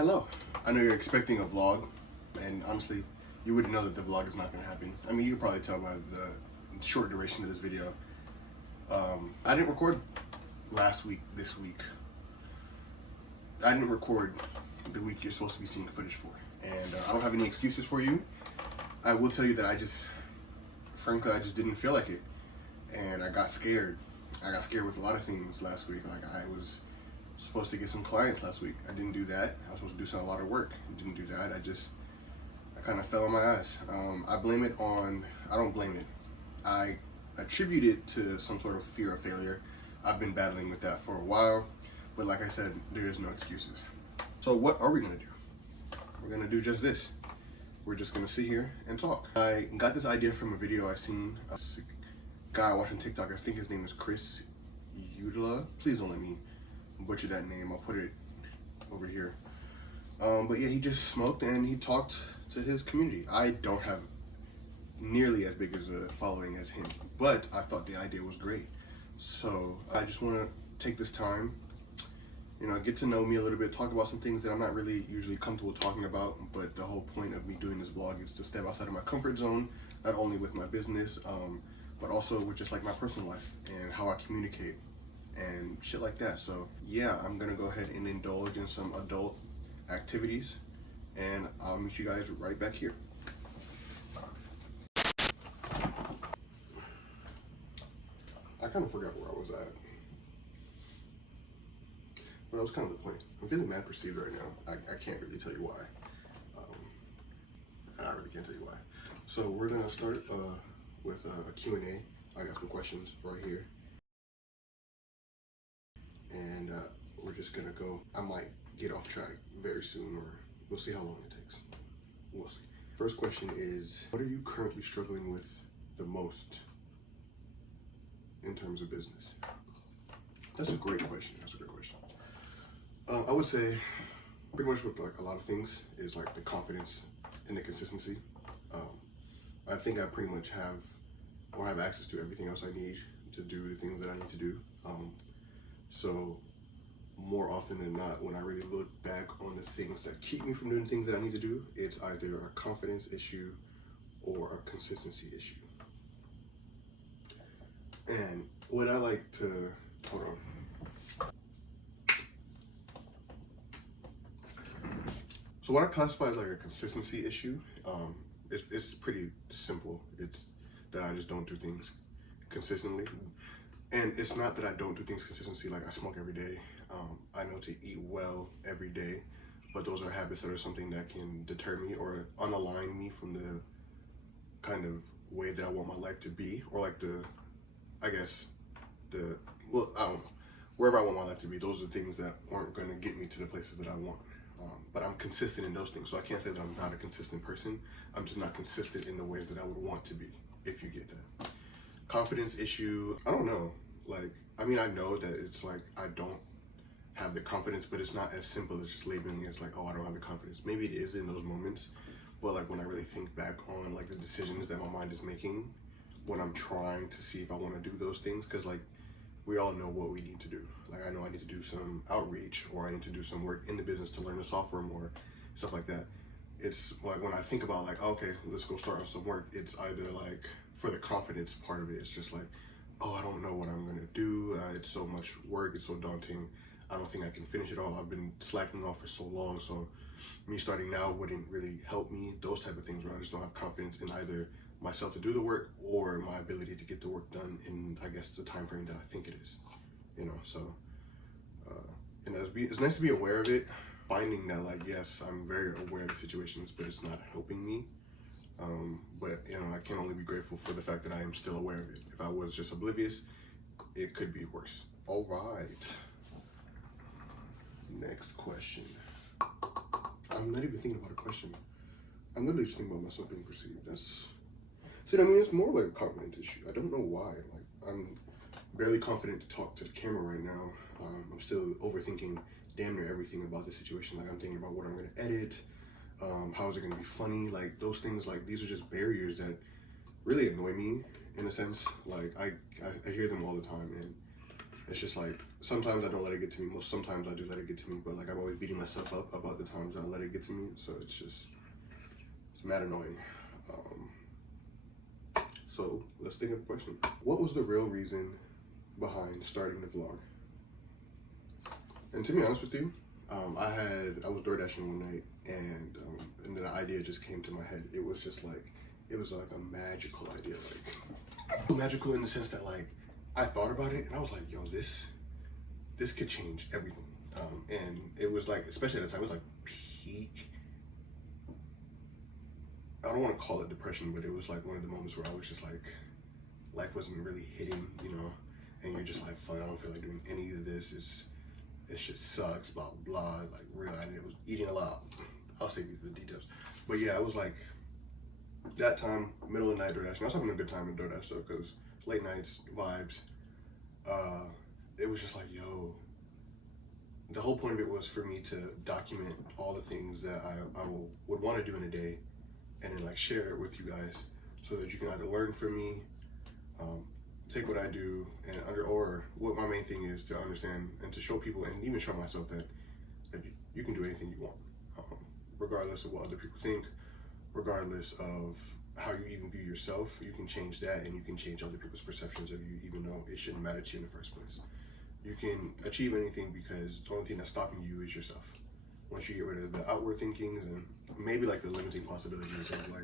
Hello. I know you're expecting a vlog, and honestly, you wouldn't know that the vlog is not going to happen. I mean, you can probably tell by the short duration of this video. I didn't record last week, this week. I didn't record the week you're supposed to be seeing footage for. And I don't have any excuses for you. I will tell you that frankly, I just didn't feel like it. And I got scared. I got scared with a lot of things last week. Like, I was supposed to get some clients last week. I didn't do that. I was supposed to do a lot of work. I didn't do that. I kind of fell on my eyes. I don't blame it. I attribute it to some sort of fear of failure. I've been battling with that for a while, but like I said, there is no excuses. So what are we gonna do? We're gonna do just this. We're just gonna sit here and talk. I got this idea from a video I seen. A guy watching TikTok, I think his name is Chris Udala. Please don't let me butcher that name. I'll put it over here. But yeah, he just smoked and he talked to his community. I don't have nearly as big as a following as him, but I thought the idea was great. So I just want to take this time, get to know me a little bit, talk about some things that I'm not really usually comfortable talking about, but the whole point of me doing this vlog is to step outside of my comfort zone, not only with my business, but also with just like my personal life and how I communicate and shit like that. So yeah, I'm gonna go ahead and indulge in some adult activities, and I'll meet you guys right back here. I kind of forgot where I was at, but that was kind of the point. I'm feeling mad perceived right now. I can't really tell you why. I really can't tell you why. So we're gonna start with a Q&A. I got some questions right here. And we're just gonna go. I might get off track very soon, or we'll see how long it takes. We'll see. First question is, what are you currently struggling with the most in terms of business? That's a great question. I would say pretty much with like a lot of things is like the confidence and the consistency. I think I pretty much have access to everything else I need to do the things that I need to do. So more often than not, when I really look back on the things that keep me from doing things that I need to do, it's either a confidence issue or a consistency issue. And what I like to, hold on. So what I classify as like a consistency issue, it's pretty simple. It's that I just don't do things consistently. And it's not that I don't do things consistently, like I smoke every day. I know to eat well every day, but those are habits that are something that can deter me or unalign me from the kind of way that I want my life to be, or like I don't know, wherever I want my life to be, those are things that aren't gonna get me to the places that I want. But I'm consistent in those things, so I can't say that I'm not a consistent person. I'm just not consistent in the ways that I would want to be, if you get that. Confidence issue, I don't know. I know that it's like I don't have the confidence, but it's not as simple as just labeling it as like, oh, I don't have the confidence. Maybe it is in those moments, but like when I really think back on like the decisions that my mind is making, when I'm trying to see if I want to do those things, because like we all know what we need to do. Like I know I need to do some outreach, or I need to do some work in the business to learn the software more, stuff like that. It's like when I think about like, okay, let's go start on some work, it's either like for the confidence part of it, it's just like, oh, I don't know what I'm gonna do. It's so much work, it's so daunting. I don't think I can finish it all. I've been slacking off for so long, so me starting now wouldn't really help me. Those type of things where I just don't have confidence in either myself to do the work or my ability to get the work done in, I guess, the time frame that I think it is. So and it's nice to be aware of it, finding that like, yes, I'm very aware of the situations, but it's not helping me. But I can only be grateful for the fact that I am still aware of it. If I was just oblivious, it could be worse. All right. Next question. I'm not even thinking about a question. I'm literally just thinking about myself being perceived. It's more like a confidence issue. I don't know why. Like, I'm barely confident to talk to the camera right now. I'm still overthinking damn near everything about this situation. Like, I'm thinking about what I'm gonna edit. How is it gonna be funny? Like, those things, like, these are just barriers that really annoy me in a sense. Like, I hear them all the time, and it's just like, sometimes I don't let it get to me. Sometimes I do let it get to me, but like I'm always beating myself up about the times I let it get to me. So it's mad annoying. So let's think of a question. What was the real reason behind starting the vlog? And to be honest with you, I was door dashing one night, and then the idea just came to my head. It was like a magical idea, like magical in the sense that like I thought about it and I was like, yo, this could change everything. And it was like, especially at the time, it was like peak. I don't want to call it depression, but it was like one of the moments where I was just like, life wasn't really hitting, you know, and you're just like, fuck, I don't feel like doing any of this. This shit sucks, blah, blah, blah. Like, real, I was eating a lot. I'll save you the details. But yeah, it was like, that time, middle of the night DoorDash. I was having a good time in DoorDash though, because late nights, vibes. It was just like, yo, the whole point of it was for me to document all the things that I would want to do in a day, and then like share it with you guys so that you can either learn from me, take what I do, or what my main thing is to understand and to show people and even show myself that you can do anything you want, regardless of what other people think, regardless of how you even view yourself. You can change that, and you can change other people's perceptions of you, even though it shouldn't matter to you in the first place. You can achieve anything because the only thing that's stopping you is yourself. Once you get rid of the outward thinkings and maybe like the limiting possibilities of like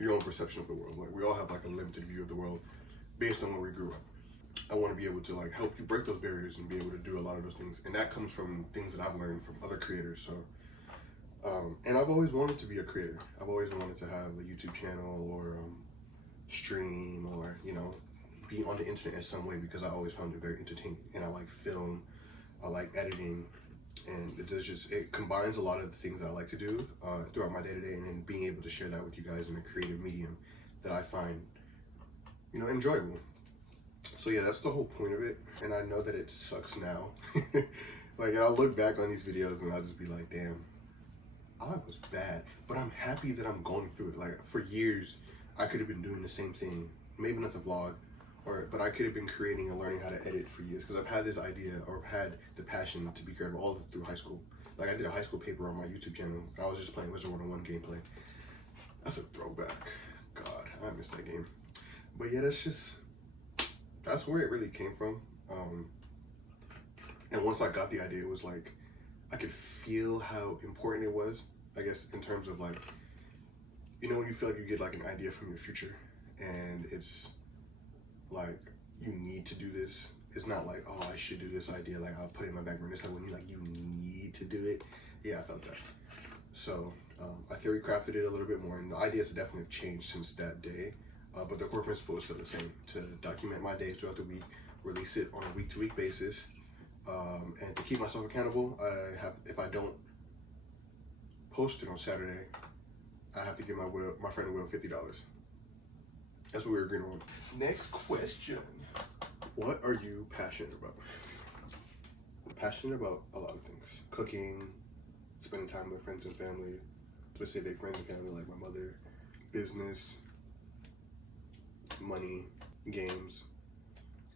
your own perception of the world. Like we all have like a limited view of the world based on where we grew up. I want to be able to like help you break those barriers and be able to do a lot of those things. And that comes from things that I've learned from other creators. So, and I've always wanted to be a creator. I've always wanted to have a YouTube channel or stream, or, you know, be on the internet in some way, because I always found it very entertaining. And I like film, I like editing, and it combines a lot of the things that I like to do throughout my day-to-day, and then being able to share that with you guys in a creative medium that I find, you know, enjoyable. So yeah, that's the whole point of it. And I know that it sucks now. Like, and I'll look back on these videos and I'll just be like, damn, I was bad. But I'm happy that I'm going through it. Like, for years, I could have been doing the same thing. Maybe not the vlog, but I could have been creating and learning how to edit for years, because I've had this idea, or I've had the passion to be creative all through high school. Like, I did a high school paper on my YouTube channel. I was just playing Wizard 101 gameplay. That's a throwback. God, I miss that game. But yeah, that's where it really came from. And once I got the idea, it was like, I could feel how important it was, I guess, in terms of like, you know, when you feel like you get like an idea from your future, and it's like, you need to do this. It's not like, oh, I should do this idea, like I'll put it in my back burner. It's like when you need to do it. Yeah, I felt that. So I theory crafted it a little bit more, and the ideas definitely have changed since that day. But the core principle is still the same: to document my days throughout the week, release it on a week-to-week basis, and to keep myself accountable. If I don't post it on Saturday, I have to give my friend Will $50. That's what we were agreeing on. Next question: what are you passionate about? I'm passionate about a lot of things: cooking, spending time with friends and family, specific friends and family like my mother, business, money, games,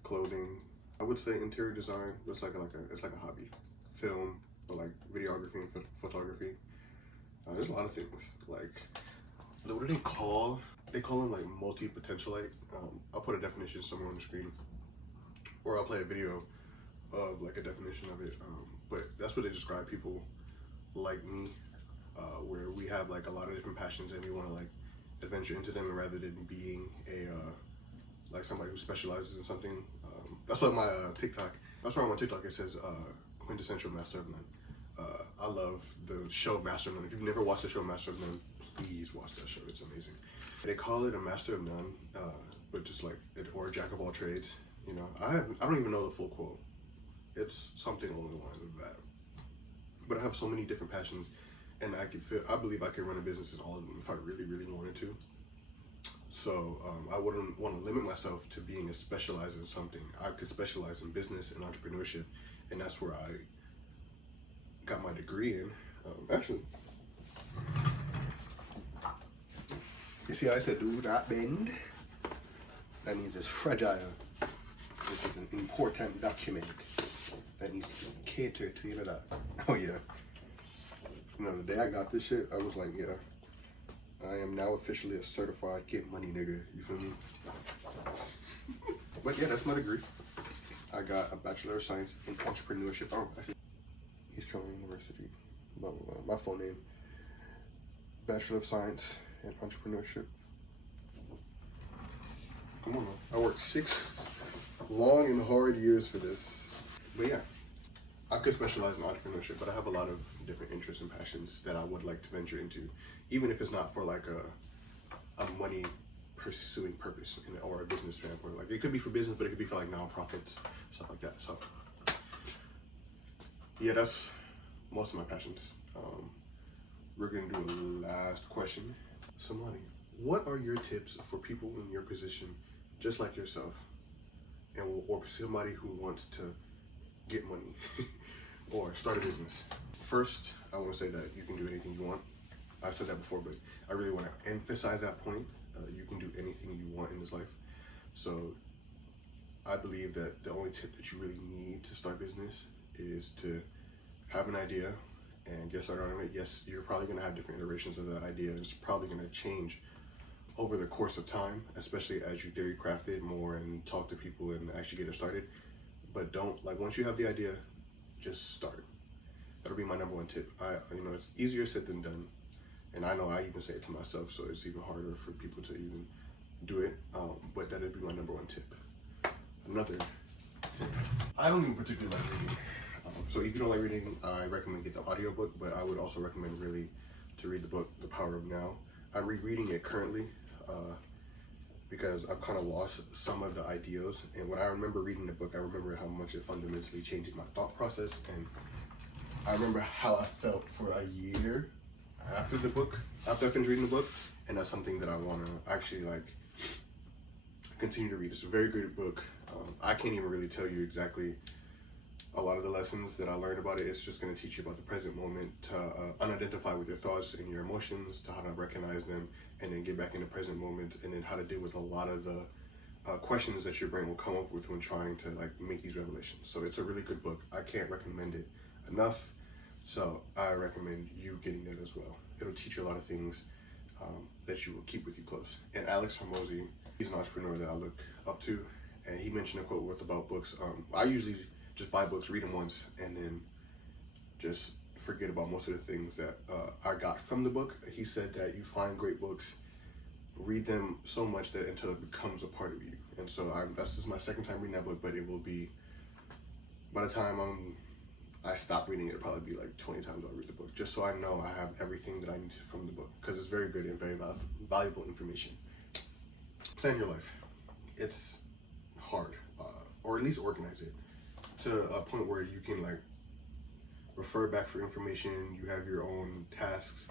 clothing. I would say interior design. It's like a hobby. Film, or like videography and photography. There's a lot of things. Like, what do they call? They call them like multi-potentialite. I'll put a definition somewhere on the screen, or I'll play a video of like a definition of it. But that's what they describe people like me, where we have like a lot of different passions and we want to like adventure into them, and rather than being like somebody who specializes in something. That's what my TikTok. That's why on my TikTok it says quintessential master of none. I love the show Master of None. If you've never watched the show Master of None, please watch that show. It's amazing. They call it a master of none, but just like or a jack of all trades. You know, I don't even know the full quote. It's something along the lines of that. But I have so many different passions, and I believe I could run a business in all of them if I really, really wanted to. So I wouldn't want to limit myself to being specialized in something. I could specialize in business and entrepreneurship, and that's where I got my degree in. Actually, you see how I said do not bend? That means it's fragile, which is an important document. that needs to be catered to you. Oh yeah. You know, the day I got this shit, I was like, yeah, I am now officially a certified get money nigga. You feel me? But yeah, that's my degree. I got a Bachelor of Science in Entrepreneurship. Oh, actually, East Carolina University. Blah, blah, blah. My full name. Bachelor of Science in Entrepreneurship. Come on, man. I worked 6 long and hard years for this. But yeah, I could specialize in entrepreneurship, but I have a lot of different interests and passions that I would like to venture into, even if it's not for like a money pursuing purpose or a business standpoint. Like it could be for business, but it could be for like nonprofits, stuff like that. So yeah, that's most of my passions. We're gonna do a last question. Somebody, what are your tips for people in your position, just like yourself, and or somebody who wants to get money or start a business? First, I want to say that you can do anything you want. I said that before, but I really want to emphasize that point. You can do anything you want in this life. So I believe that the only tip that you really need to start business is to have an idea and get started on it. Yes, you're probably going to have different iterations of that idea. It's probably going to change over the course of time, especially as you theory craft it more and talk to people and actually get it started. But don't, like, once you have the idea, just start. That'll be my number one tip. You know, it's easier said than done. And I know I even say it to myself, so it's even harder for people to even do it. But that'd be my number one tip. Another tip. I don't even particularly like reading. So if you don't like reading, I recommend get the audiobook, but I would also recommend really to read the book, The Power of Now. I'm rereading it currently because I've kind of lost some of the ideas. And when I remember reading the book, I remember how much it fundamentally changed my thought process. And I remember how I felt for a year after I finished reading the book. And that's something that I want to actually like continue to read. It's a very good book. I can't even really tell you exactly a lot of the lessons that I learned about it. It's just going to teach you about the present moment, to unidentify with your thoughts and your emotions, to how to recognize them, and then get back in the present moment, and then how to deal with a lot of the questions that your brain will come up with when trying to like make these revelations. So it's a really good book. I can't recommend it enough. So I recommend you getting that as well. It'll teach you a lot of things that you will keep with you close. And Alex Hormozy, he's an entrepreneur that I look up to, and he mentioned a quote worth about books. I usually just buy books, read them once, and then just forget about most of the things that I got from the book. He said that you find great books, read them so much that until it becomes a part of you. And so this is my second time reading that book, but it will be, by the time I stop reading it, it'll probably be like 20 times I'll read the book, just so I know I have everything that I need to from the book, because it's very good and very valuable information. Plan your life. It's hard, or at least organize it to a point where you can like refer back for information. You have your own tasks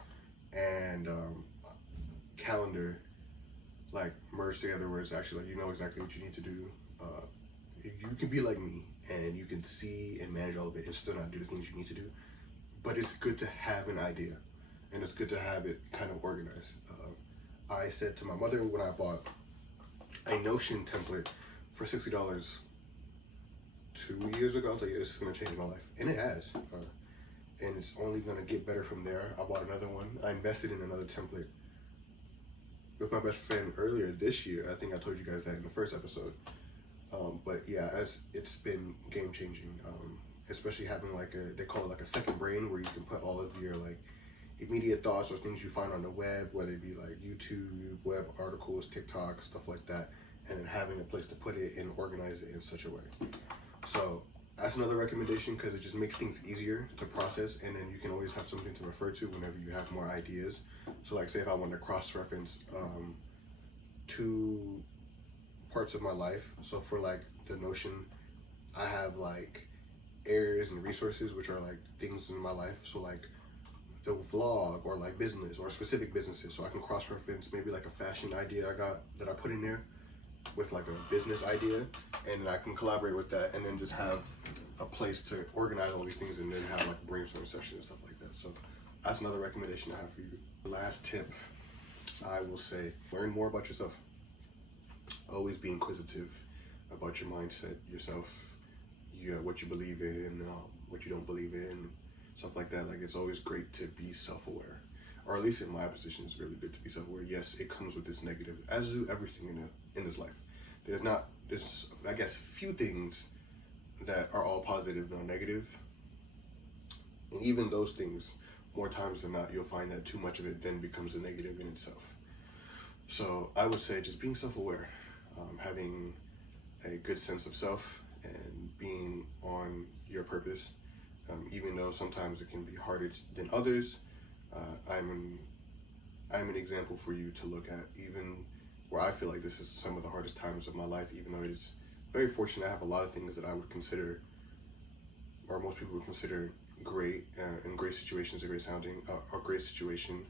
and calendar like merged together, where it's actually like you know exactly what you need to do. You can be like me and you can see and manage all of it and still not do the things you need to do, but it's good to have an idea and it's good to have it kind of organized. I said to my mother when I bought a Notion template for $60 2 years ago, I was like, yeah, this is gonna change my life, and it has, and it's only gonna get better from there. I bought another one. I invested in another template with my best friend earlier this year. I think I told you guys that in the first episode. But yeah, it's been game changing, especially having like they call it like a second brain, where you can put all of your like immediate thoughts or things you find on the web, whether it be like YouTube, web articles, TikTok, stuff like that, and then having a place to put it and organize it in such a way. So that's another recommendation, because it just makes things easier to process, and then you can always have something to refer to whenever you have more ideas. So like say if I want to cross-reference 2 parts of my life. So for like the Notion, I have like areas and resources which are like things in my life. So like the vlog or like business or specific businesses. So I can cross-reference maybe like a fashion idea I got that I put in there with like a business idea, and then I can collaborate with that and then just have a place to organize all these things and then have like brainstorm sessions and stuff like that. So that's another recommendation I have for you. Last tip, I will say, learn more about yourself. Always be inquisitive about your mindset, yourself, what you believe in, what you don't believe in, stuff like that. Like, it's always great to be self-aware, or at least in my position, it's really good to be self-aware. Yes, it comes with this negative, as do everything in this life. There's I guess few things that are all positive, no negative, and even those things, more times than not, you'll find that too much of it then becomes a negative in itself. So I would say just being self-aware, having a good sense of self, and being on your purpose, even though sometimes it can be harder than others. I'm an example for you to look at, even where I feel like this is some of the hardest times of my life, even though it is very fortunate. I have a lot of things that I would consider, or most people would consider, great, in great situations, a great sounding, a great situation.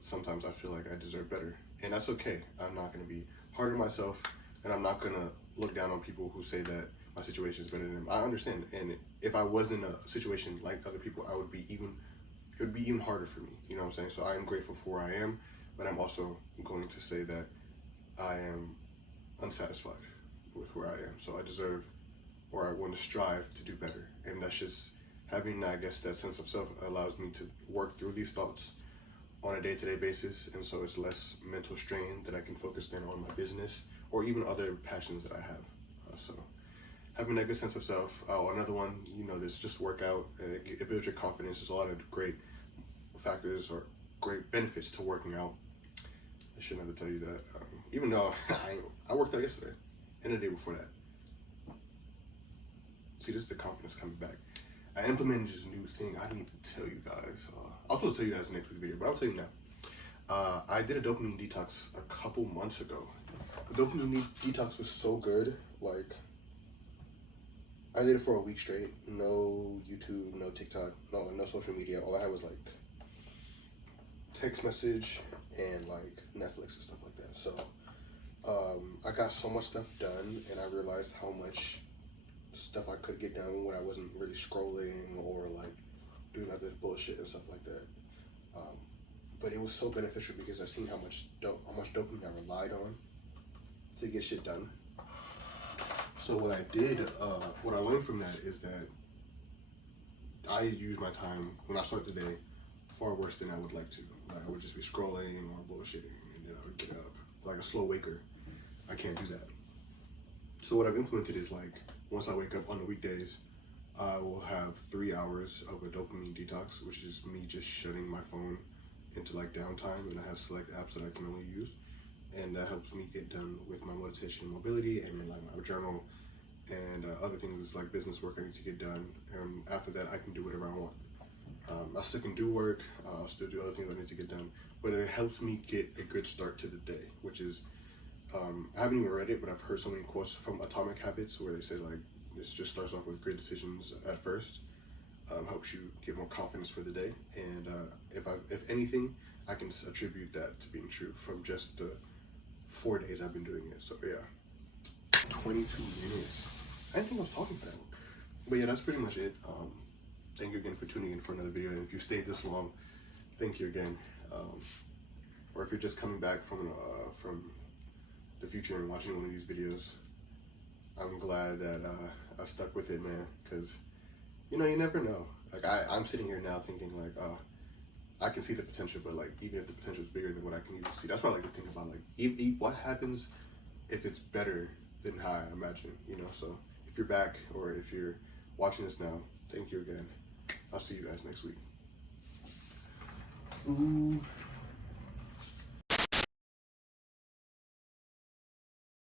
Sometimes I feel like I deserve better, and that's okay. I'm not going to be hard on myself, and I'm not going to look down on people who say that my situation is better than them. I understand, and if I was in a situation like other people, it would be even harder for me. You know what I'm saying? So I am grateful for where I am, but I'm also going to say that I am unsatisfied with where I am. So I deserve, or I want to strive to do better, and that's just having, I guess, that sense of self allows me to work through these thoughts on a day-to-day basis, and so it's less mental strain that I can focus then on my business or even other passions that I have. So having that good sense of self. Oh, another one, this, just work out. It builds your confidence. There's a lot of great factors or great benefits to working out. I shouldn't have to tell you that. Even though I worked out yesterday and the day before that. See, this is the confidence coming back. I implemented this new thing. I didn't even tell you guys. I was supposed to tell you guys in the next week's video, but I'll tell you now. I did a dopamine detox a couple months ago. The dopamine detox was so good. Like, I did it for a week straight. No YouTube, no TikTok, no social media. All I had was like text message and like Netflix and stuff like that. So I got so much stuff done, and I realized how much stuff I could get done when I wasn't really scrolling or like doing other bullshit and stuff like that. But it was so beneficial because I seen how much dopamine I relied on to get shit done. So what I did, what I learned from that is that I use my time when I start the day far worse than I would like to. Like, I would just be scrolling or bullshitting, and then I would get up like a slow waker. I can't do that. So what I've implemented is, like, once I wake up on the weekdays, I will have 3 hours of a dopamine detox, which is me just shutting my phone into like downtime, and I have select apps that I can only use, and that helps me get done with my meditation and mobility, and then like my journal and other things like business work I need to get done. And after that, I can do whatever I want. I still can do work, I'll still do other things I need to get done, but it helps me get a good start to the day, which is, I haven't even read it, but I've heard so many quotes from Atomic Habits where they say, like, this just starts off with good decisions at first, helps you get more confidence for the day. And if anything, I can attribute that to being true from just the 4 days I've been doing it. So yeah, 22 minutes. I didn't think I was talking for that long. But yeah, that's pretty much it. Thank you again for tuning in for another video. And if you stayed this long, thank you again. Or if you're just coming back from the future and watching one of these videos, I'm glad that I stuck with it, man. Because, you never know. Like, I'm sitting here now thinking, like, I can see the potential, but like, even if the potential is bigger than what I can even see, that's what I like to think about. Like, what happens if it's better than how I imagine, So if you're back, or if you're watching this now, thank you again. I'll see you guys next week. Ooh.